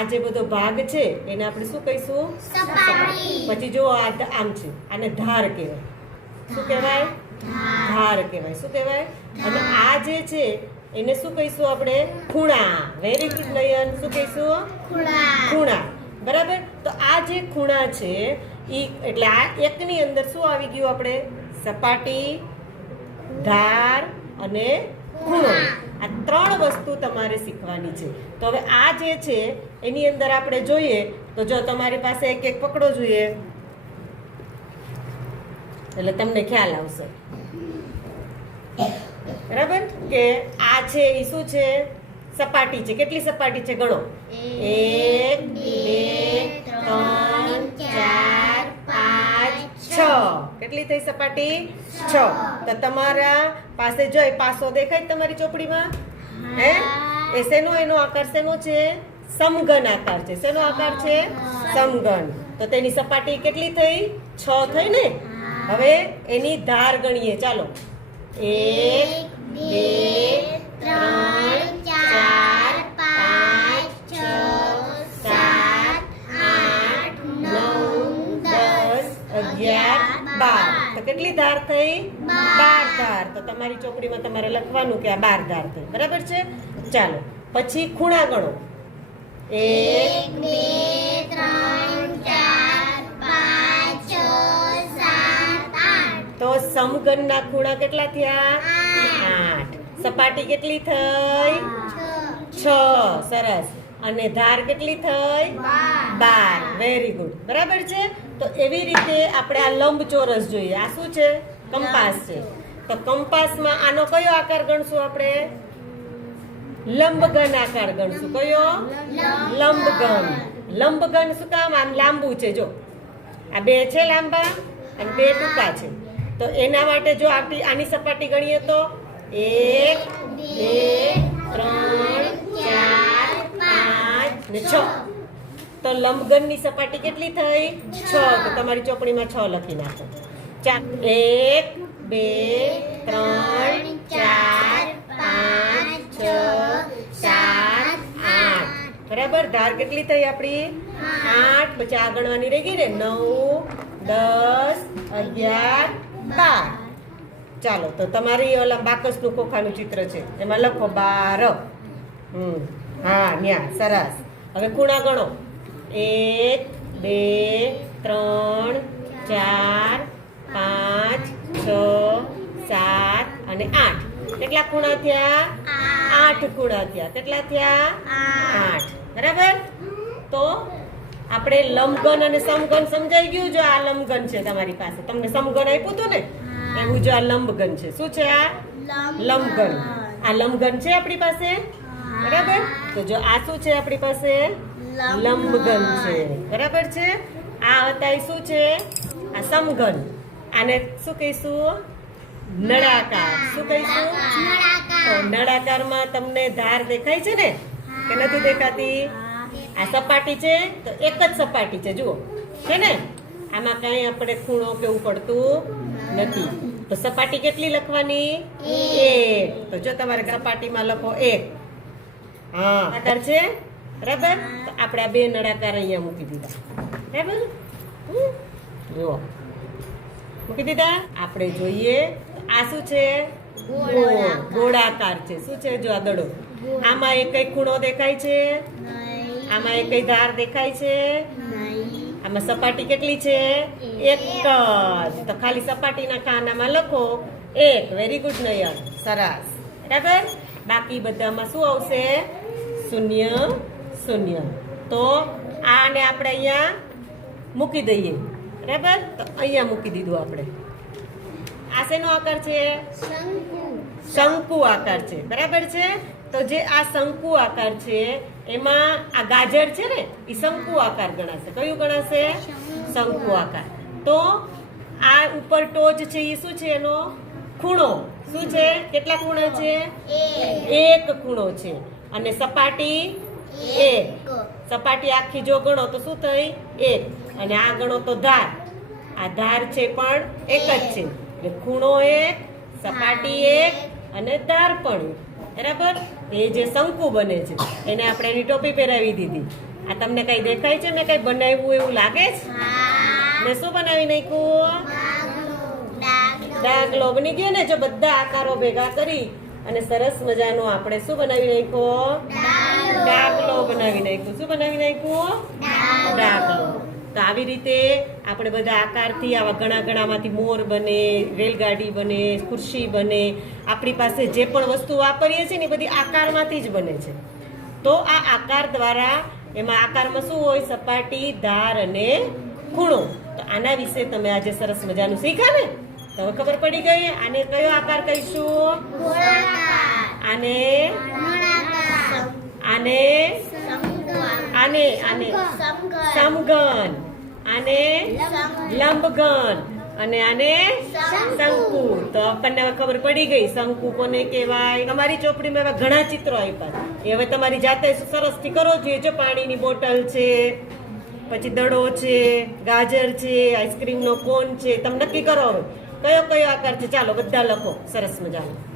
આ જે બધો ભાગ છે એને આપણે શું કહીશું? પછી જો આ આમ છે આને ધાર કહેવાય. શું કહેવાય? ધાર કહેવાય. શું કહેવાય? અને આ જે છે એને શું કહીશું આપણે? ખૂણા. વેરી ગુડ લયન શું કહીશું? ખૂણા. ખૂણા. બરાબર? તો આ જે ખૂણા છે ઈ એટલે આ એકની અંદર શું આવી ગયું આપણે? સપાટી ધાર અને ખૂણો. આ ત્રણ વસ્તુ તમારે શીખવાની છે. તો હવે આ જે છે એની અંદર આપણે જોઈએ તો જો તમારી પાસે એક એક પકડો જોઈએ. એટલે તમને ખ્યાલ આવશે. બરાબર? કે આ છે એ શું છે? સપાટી છે. કેટલી સપાટી છે? ગણો. એક, બે, ત્રણ, ચાર, પાંચ, છ. કેટલી થઈ સપાટી? છ. તો તમારા પાસે જોઈ, પાસો દેખાય તમારી ચોપડીમાં? હે? એ શેનો, એનો આકાર શેનો છે? સમઘન આકાર છે. શેનો આકાર છે? સમઘન. તો તેની સપાટી કેટલી થઈ? છ થઈ ને? હવે એની ધાર ગણીએ. ચાલો. એક બે ત્રણ ચાર પાંચ છ સાત આઠ નવ દસ અગિયાર બાર. તો કેટલી ધાર થઈ? બાર. ધાર. તો તમારી ચોપડીમાં તમારે લખવાનું કે આ બાર ધાર થઈ. બરાબર છે? ચાલો. પછી ખૂણા ગણો. એક બે ત્રણ ચાર પાંચ છ સાત આઠ તો સમઘનના ખૂણા કેટલા થયા? આઠ. સપાટી કેટલી થઈ? છ. સરસ. અને ધાર કેટલી થઈ? બાર. બાર. વેરી ગુડ બરાબર છે? તો એવી રીતે આપણે આ લંબચોરસ જોઈએ. આ શું છે? કંપાસ છે. તો કંપાસમાં આનો કયો આકાર ગણશું આપણે? લંબઘન આકાર ગણશું કયો? લંબઘન લંબઘન શું કામ? આમ લાંબુ છે, જો. આ બે છે લાંબા અને બે ટૂંકા છે. તો એના માટે જો આપણી આની સપાટી ગણીએ તો? એક, બે, ત્રણ, ચાર, પાંચ ને છ. તો લંબગનની સપાટી કેટલી થઈ? છ. તો તમારી ચોપડીમાં છ લખી નાખો. ચાર. એક, બે, ત્રણ બરાબર? ધાર કેટલી થઈ આપણી? આઠ. પછી આ ગણવાની રહી ગઈ ને નવ દસ અગિયાર બાર. ચાલો તો તમારી ઓલા બાકસનું ખોખાનું ચિત્ર છે. એમાં લખો બાર. હમ. હા ન્યા સરસ. હવે ખૂણા ગણો. એક બે ત્રણ ચાર પાંચ છ સાત અને આઠ. કેટલા ખૂણા થયા? આઠ. ખૂણા થયા. કેટલા થયા? બરાબર? તો આપણે લંબગન અને સમઘન સમજાઈ ગયું? જો આ લંબઘન છે તમારી પાસે. તમને સમઘન આપ્યું હતું ને? એવું જો આ લંબઘન છે. શું છે આ? લંબઘન આ લંબઘન છે આપણી પાસે? બરાબર? તો જો આ શું છે આપણી પાસે? લંબઘન છે. બરાબર છે? આ હતા શું છે? આ સમઘન આને શું કહીશું? નળાકાર. શું કહીશું? નળાકારમાં તમને ધાર દેખાય છે ને? કે નથી દેખાતી? આ સપાટી છે, તો એક જ સપાટી છે, જુઓ. છે ને? આમાં કઈ આપણે ખૂણો કેવું પડતું નથી. તો સપાટી કેટલી લખવાની? એક. તો જો તમારે સપાટીમાં લખો એક. હા. આકાર છે? બરાબર? તો આપણે આ બે નળાકાર અહીંયા મૂકી દીધા. બરાબર? જુઓ. મૂકી દીધા? આપણે જોઈએ. આ શું છે? ગોળાકાર છે. શું છે? જો આ દડો. આમાં એક કઈ ખૂણો દેખાય છે? આમાં એક કઈ ધાર દેખાય છે? આમાં સપાટી કેટલી છે? એક જ. તો ખાલી સપાટીના ખાનામાં લખો. એક. Very good Nayan. સરસ. બરાબર? બાકી બધામાં શું આવશે? શૂન્ય શૂન્ય. તો આને આપણે અહીંયા મૂકી દઈએ. બરાબર? તો અહીંયા મૂકી દીધું આપણે. આ શેનો આકાર છે? શંકુ. શંકુ આકાર છે. બરાબર છે? તો જે આ શંકુ આકાર છે એમાં આ ગાજર છે ને એ શંકુ આકાર ગણાશે. કયું ગણાશે? શંકુ આકાર. તો આ ઉપર ટોચ છે એ શું છે એનો? ખૂણો. શું છે? કેટલા ખૂણો છે? એક. ખૂણો છે. અને સપાટી? એક. સપાટી આખી જો ગણો તો શું થઈ? એક. અને આ ગણો તો ધાર. આ ધાર છે પણ એક જ છે. એટલે ખૂણો એક સપાટી એક અને ધાર પણ બરાબર? એ જે શંકુ બને છે એને આપણે એની ટોપી પહેરાવી દીધી. આ તમને કઈ દેખાય છે? મેં કઈ બનાવ્યું એવું લાગે છે? મેં શું બનાવી નાખ્યું? ડાગલો બની ગયો ને જો બધા આકારો ભેગા કરી અને સરસ મજાનો આપણે શું બનાવી નાખ્યો? ડાકલો બનાવી નાખ્યું. શું બનાવી નાખ્યું? ડાગલો તો આવી રીતે આપણે બધા આકારથી આવા ઘણા ઘણામાંથી મોર બને રેલગાડી બને ખુરશી બને આપણી પાસે જે પણ વસ્તુ વાપરીએ છીએ ને એ બધી આકારમાંથી જ બને છે. તો આ આકાર દ્વારા એમાં આકારમાં શું હોય? સપાટી ધાર અને ખૂણો. તો આના વિશે તમે આજે સરસ મજાનું શીખ્યા ને? તો હવે ખબર પડી ગઈ? આને કયો આકાર કહીશું? આને આને આને આને. સમઘન. આને લંબઘન. અને આને શંકુ. તો આપણને હવે ખબર પડી ગઈ શંકુ કોને કહેવાય? તમારી ચોપડીમાં એવા ઘણા ચિત્રો આપ્યા. એ હવે તમારી જાતે સરસથી કરો જોઈએ જો પાણીની બોટલ છે પછી દડો છે ગાજર છે આઈસ્ક્રીમનો કોન છે તમે નક્કી કરો હવે. કયો કયો આકાર છે? ચાલો બધા લખો. સરસ મજાનો.